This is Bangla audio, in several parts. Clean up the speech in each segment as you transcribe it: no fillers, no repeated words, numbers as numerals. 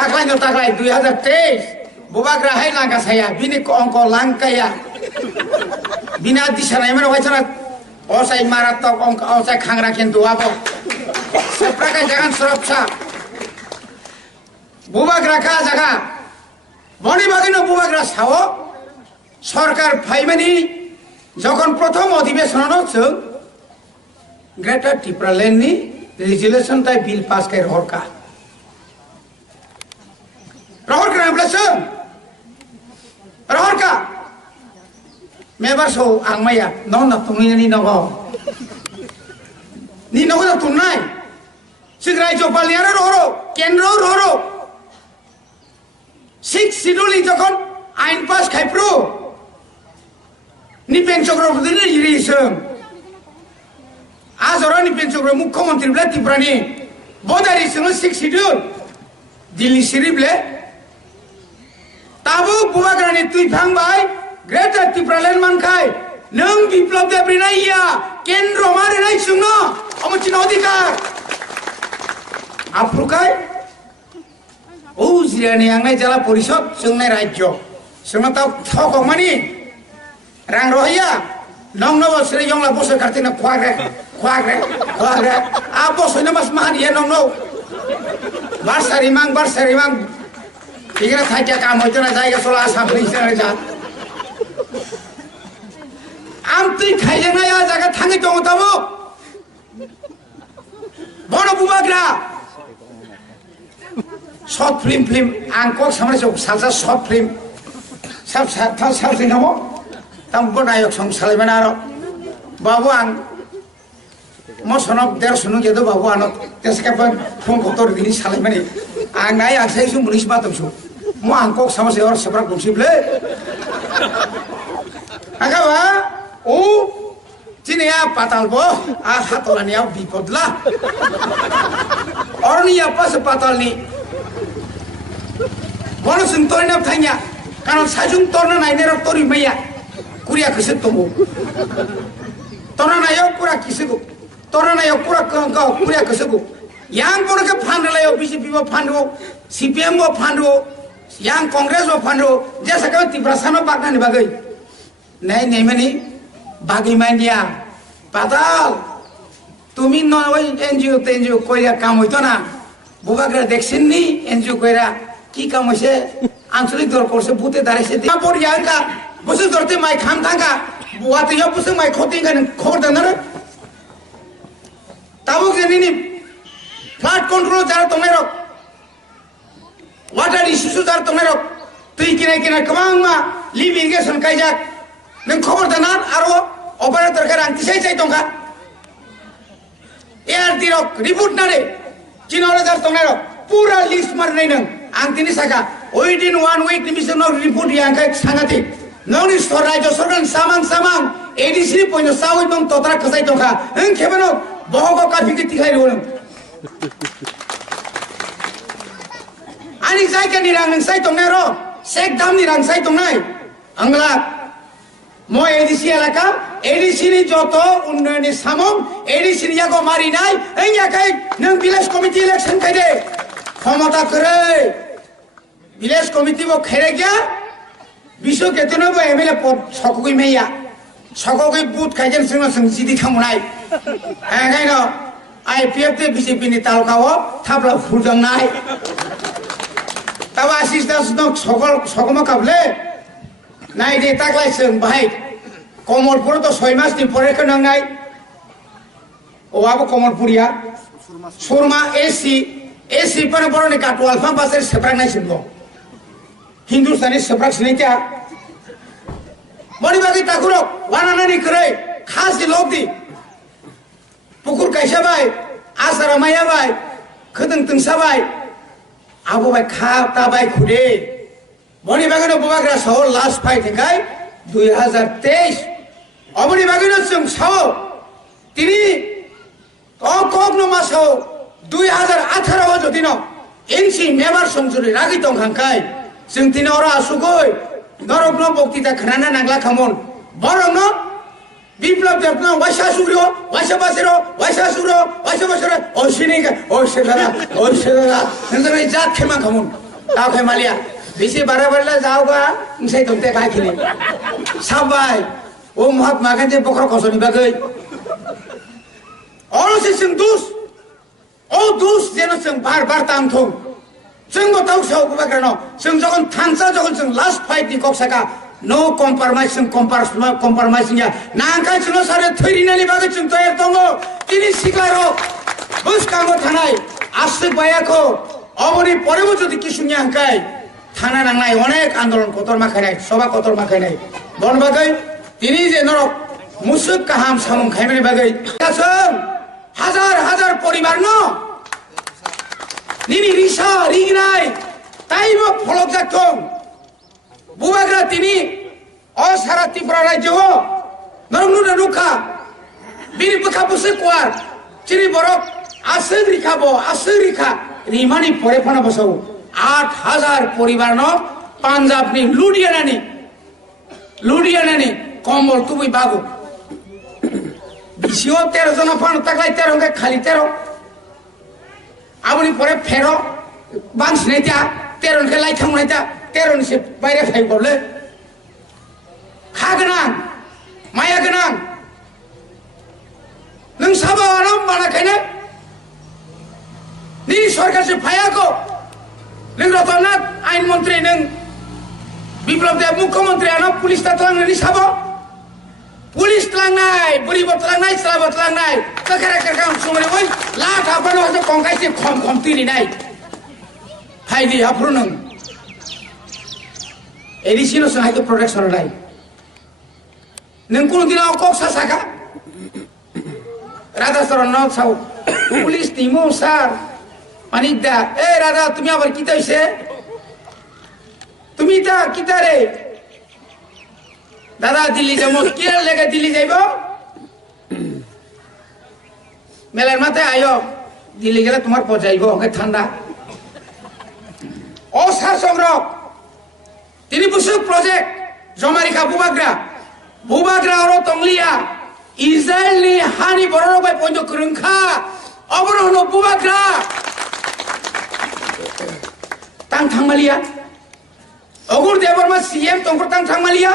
taklay 2023 bubagra hai langka saya bini ongko langkaya bina disanai mana wajana osai maratok ongko osai khangra kintu abo sepraka jangan suraksa bubagra ka jaga boni bagino bubagra sawo সরকার ফাইমানি যখন প্রথম অধিবেশন হচ্ছে গ্রেটার টিপ্রালেন নি রেজুলেশন তাই বিল পাস করে রহরকা নামলাসং রহরকা মেবার সো আংমায়া নন তুমি নি নগ না তুমনাই সিগরাই জপালিয়ার রহরো কেন্দ্র রহরো 6 শিডিউল যখন আইন পাস খাইপ্রো নিপেন চক্রবর্তী রিসম আজ নিপেন চক্র মুখ্যমন্ত্রী বলে ত্রিপুরানি বদারি সঙ্গে 6 শিডিউল দিল্লি সিরিবলে তাবো বুবাগ্রানি তুই ভাঙবাই গ্রেটার ত্রিপুরালেন মানখাই নং বিপ্লব দেবরি নাইয়া কেন্দ্র মারে নাই সুন অমচিন অধিকার আফ্রুকাই ও জিরানি আংনাই জেলা পরিষদ সঙ্গে রাজ্য সঙ্গে তাও ঠকমানি রাং রহিয়া নং নবসরে জংলা বসে কাটতে না খোয়াগরে আ বসে না মাস মাহানিয়া নং নৌ বারসারি মাং এখানে থাইটা কাম হইতো না জায়গা চলা আসাম হইছে যা আম তুই খাইলে না জায়গা থাকি তো তাবো বড় বুবাগ্রা শর্ট ফিল্ম আংকক সামনে সালসা শর্ট ফিল্ম সব সালসি নামো তামবো নায়ক সং সালাইবেন আর বাবু আং মসনক 150 নুকে তো বাবু আনত তেসকে ফোন কতর দিন সালাইবেন আং নাই আসাই সুম পুলিশ বাতমসু মো আংকক সামসে আর সবরা গুছিবলে আগাবা ও চিনিয়া পাতালবো আ হাতলানিয়া বিপদলা অরনিয়া পাশে পাতালনি বড় সুন্দর না থাইয়া কারণ সাজুং তরনা নাইনের তরি মাইয়া কুরিয়া কিসে তমু তরনা নাইও পুরা কিসে গো তরনা নাইও পুরা কুরিয়া কিসে গো ইয়াং বড়কে ফান্ডলাইও বিজেপি বো ফান্ডো সিপিএম বো ফান্ডো ইয়াং কংগ্রেস বো ফান্ডো জেসা কে তিব্রাসানো বাগনানি বাগৈ নাই মানি বাগৈ মাইনিয়া পাতাল তুমি ন ওই এনজিও কইরা কাম হইতো না বুবাগ্রা দেখছেন নি এনজিও কইরা কি কাম হইছে আঞ্চলিক দল করছে বুতে দাঁড়াইছে পর ইয়াঙ্কা বসে ধরতে মাই খাম থাকা বুয়াতে বসে মাই ক্ষতি খবর দেন না তাবো জানিনি ফ্লাড কন্ট্রোল যারা তোমার ওয়াটার ইস্যু যারা তোমার তুই কিনা কমাং লিভ ইরিগেশন কাইজাক নং খবর দেন আরো অপারেটর কে রাখতে চাই তোমরা এআরটি রক রিপোর্ট না রে চিনরে যার তোমার পুরা লিস্ট মার নাই নং আং তিনি সাকা উইদিন 1 উইক নিমিশন রিপোর্ট ইয়াঙ্কা সাংঘাতিক ননি রাজ্য সরকার সামাং এডিসি পয়নো সাউই দম ততরা খসাই তোখা এন খেবেন বহগ কাফিকে তিখাই রন আনি সাইকে নিরাং সাই তোমনে র শেখ দাম নিরাং সাই তোমনাই আংলা মো এডিসি এলাকা এডিসি নি যত উন্নয়নের সামম এডিসি নি ইয়াগো মারি নাই এই ইয়াকাই নং ভিলেজ কমিটি ইলেকশন খাইদে ক্ষমতা করে ভিলেজ কমিটি বো খেরে গিয়া বিশ্ব কেতন এমএলএ পদ সকই মেয়া সকই বুথ খাইজেন সিং সিদি খামুনাই হ্যাঁ গাইন আইপিএফ তে বিজেপি নি তালকাও থাবলা ফুরজং নাই তাবা আশিস দাস নক সকমা কাবলে নাই দে তাকলাইছেন ভাই কমলপুর তো 6 মাস নি পরে কেন নাই ও আবো কমলপুরিয়া সুরমা এসি পরে বড় নি কাটু আলফা পাশের সেপ্রাক নাই সিনবো হিন্দুস্তানি সেপ্রাক সিনাইতা বড়িবাগি ঠাকুর ওয়ানানানি করে খাসি লোক দি পুকুর কাইসা ভাই আসারা মাইয়া ভাই খদং তংসা ভাই আবো ভাই খাতা ভাই খুদে বড়িবাগিনো বুবাগ্রা শহর লাস্ট ফাইট হেকাই 2023 অবড়িবাগিনো जों সাও তিনি কগ্ন মাসও 2018 যদি ন এনসি মেবার সংসদে রাগি দंखांखाय जों তিনি ওরা আসুগৈ নরগ্ন বক্তৃতা খানা নাগলা খামন বরং বিপ্লব দেবনা ওয়াইসা সুগ্রো ওয়াইসা বাসেরো ওয়াইসা সুগ্রো ওয়াইসা বাসেরো ওইসিনিকা ওইসেদারা নজরে জাত খেমা খামন তাও খাই মালিয়া বেশি বারে বারলে যাওগা সেই তোমতে খাই খেলে সাবাই ও মহাত্মা গান্ধী বকর খসনি বাগৈ অরসে जों দুস ও দুস যেন जों বারবার তাংথং जों গতাও সাও বুবাগ্রানো जों যখন থানসা যখন जों লাস্ট ফাইট नि কক্সাকা नो कम्प्रोमाइज जों कम्प्रोमाइज या नांखाय जों सारे थैरिनानि बागै जों तयार दङ तिनि सिगारो बुसकांगो थानाय आसिक बायाखौ अबनि परेबो जदि किसुनि हांखाय थाना नांनाय अनेक आन्दोलन कतर माखायनाय सभा कतर माखायनाय बन बागै तिनि जे नरक मुसुक काहाम सामुं खायमानि बागै जों हाजार हाजार परिबार न निनि रिसा रिगनाय ताइबो फलक जाथों बुबाग्रा तिनि असारा त्रिपुरा राज्य नरंगनु रुखा बिनि बखा बुसे कुवार चिरि बरक आसुग रिखा रिमानि परे फना बसौ 8000 परिवार न पांजाबनि लुधियानानि कम्बल तुबै बागु बिसिओ 13 जना फान ताकलाय 13 के खाली 13 आबनि परे फेरो बांसिनायता 13 के लाइ थांनायता 13 से बायरे फाइ गले खागोनां माया गोनां नों साबानो बानाखायनो नि सरकार से फायाखौ नों रतनाथ आइन मन्त्री नों बिप्लब देव मुख्यमन्त्री आनो पुलिस तांनानै साबो पुलिस लांनाय बुरिबो लांनाय साबो लांनाय ककरा ककरा सुमरे ओइ लाट हाबनो हजो कंकाइसे खम तिरिनाय फाइदि हाफ्रु नों एडिसिनो सहायतो प्रोटेक्शन राय नों कोन दिनाव कक्सा साखा राधा सरन न साव पुलिस टीमो सार मानिकदा ए राधा তুমি আবার কি তাইছে তুমি তা কি তারে দাদা দিল্লি যাবো কি লাগে দিল্লি যাইবো মেলার মাথায় আয়ো দিল্লি গেলে তোমার পচাইবো ওকে ঠান্ডা ও সার সংগ্রহ তিনি বুসুক প্রজেক্ট জমারিকা বুবাগ্রা और तंगलिया इजराइलनि हानि बररबाय पयनो करंखा अबरहन बुबाग्रा तां थांमालिया अगुर देबरमा सीएम तंकर तां थांमालिया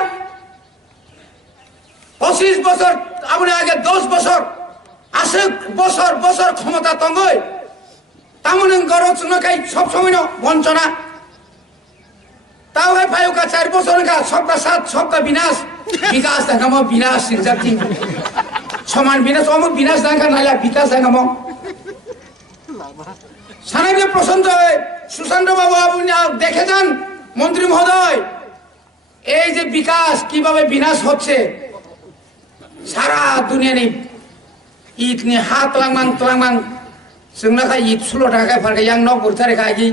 25 বছর আপনি আগে 10 বছর আসে বছর ক্ষমতা তঙ্গই তামনে গরজ নকাই সব সময় বঞ্চনা ताऊ है भाइयों का 4 বছর का सबका साथ सबका विनाश विकास तक हम विनाश सिंजाती समान विनाश हम विनाश तक नाला विकास तक हम सानाइले प्रसन्न है सुशांत बाबू আপনি দেখে যান মন্ত্রী মহোদয় এই যে বিকাশ কিভাবে বিনাশ হচ্ছে সারা দুনিয়া নেই ঈদ নি হাত লাংমাং जोंना का ঈদ 16 টাকা ফারকে yang nok burtare কাগি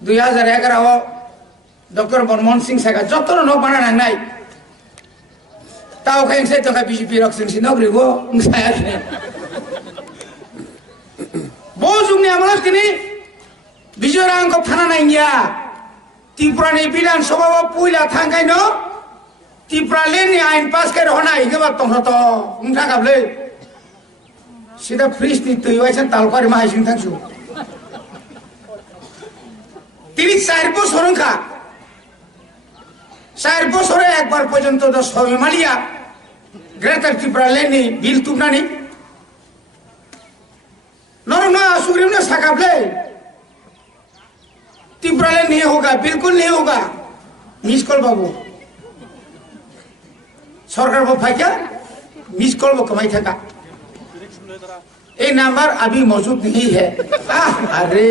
2011 डॉक्टर मनमोहन सिंह सागा जत्रो न बाना नांनाय ताव खायसे तो का बीजेपी रक्षण सि नगरिगो साया ने बो जुगनि आमला तिनि बिजयरांग थाना नाइया त्रिपुरानि विधानसभा पुइला थांगायनो त्रिपुरा लेनि आइन पास कर होना इगबा तंगतो उंथा गाबले सीधा फ्रीज नि तयवाइसन तालकारि माहायसिं थांसु तिनि 4 বছরंखा 4 বছরে একবার পর্যন্ত তো সবিমালিয়া গ্রেটার ত্রিপুরা লেনি বিল তুমনানি नरना सुग्रीव ने साकाबले त्रिपुरा ले नहीं होगा बिल्कुल नहीं होगा मिस कॉल बाबू सरकार वो फाइया मिस कॉल वो कमाई था ये नंबर अभी मौजूद नहीं है अरे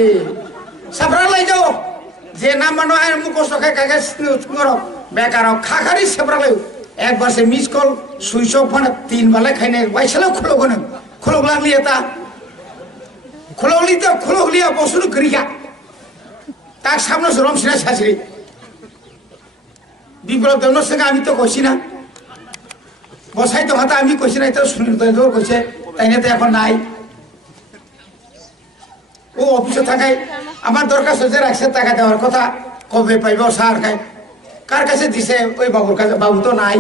सबरा ले जाओ जे नंबर नो है मुको सके कागज करो बेकार खाखारी सबरा ले एक बार से मिस कॉल स्विच ऑफ होने 3 वाले खाने वैसला खुलो लाग लिया था खुलो लिया बसुन करिया ताक सामने से रमसिना सासरी বিপ্লব দেবনার সঙ্গে আমি তো কইছি না বসাই তো হাতে আমি কইছি না তো সুনীল দল কইছে তাই না তো এখন নাই ও অফিসে থাকাই আমার দরকার সজে রাখছে টাকা দেওয়ার কথা কবে পাইব স্যার কার কাছে দিছে ওই বাবুর কাছে বাবু তো নাই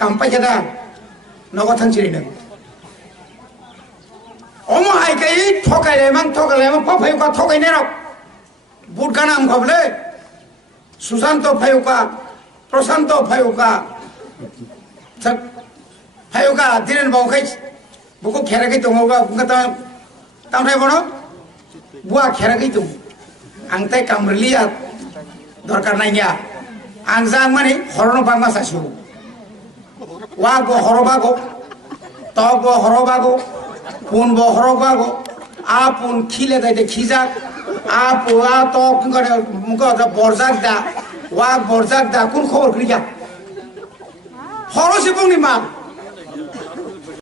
কাম পাইছে দা নগদ থাকছিলি না অমো হাইকাই ঠকাইলে মান পাফাই কা ঠকাই নেরক বুটগানা আম ভাবলে সুশান্ত ফায়ুকা প্রশান্ত ফায়ুকা ফায়ুকা দিনেন বাবুখাই বুকু খেরাখै দङबा बुंगा तामफ्राय बनो बुआ खेराखै दं आं ताय कामरलिया दरकार नाइया आं जां माने हरनो बांमा सासु वा गो हरबागो त गो हरबागो पुन बो हरबागो आ पुन खिले दाइते खिजाक आ पु आ त कुंगारे मुगा बरजाक दा वा बरजाक दा कुन खबर गैया हरसि बुंनि मा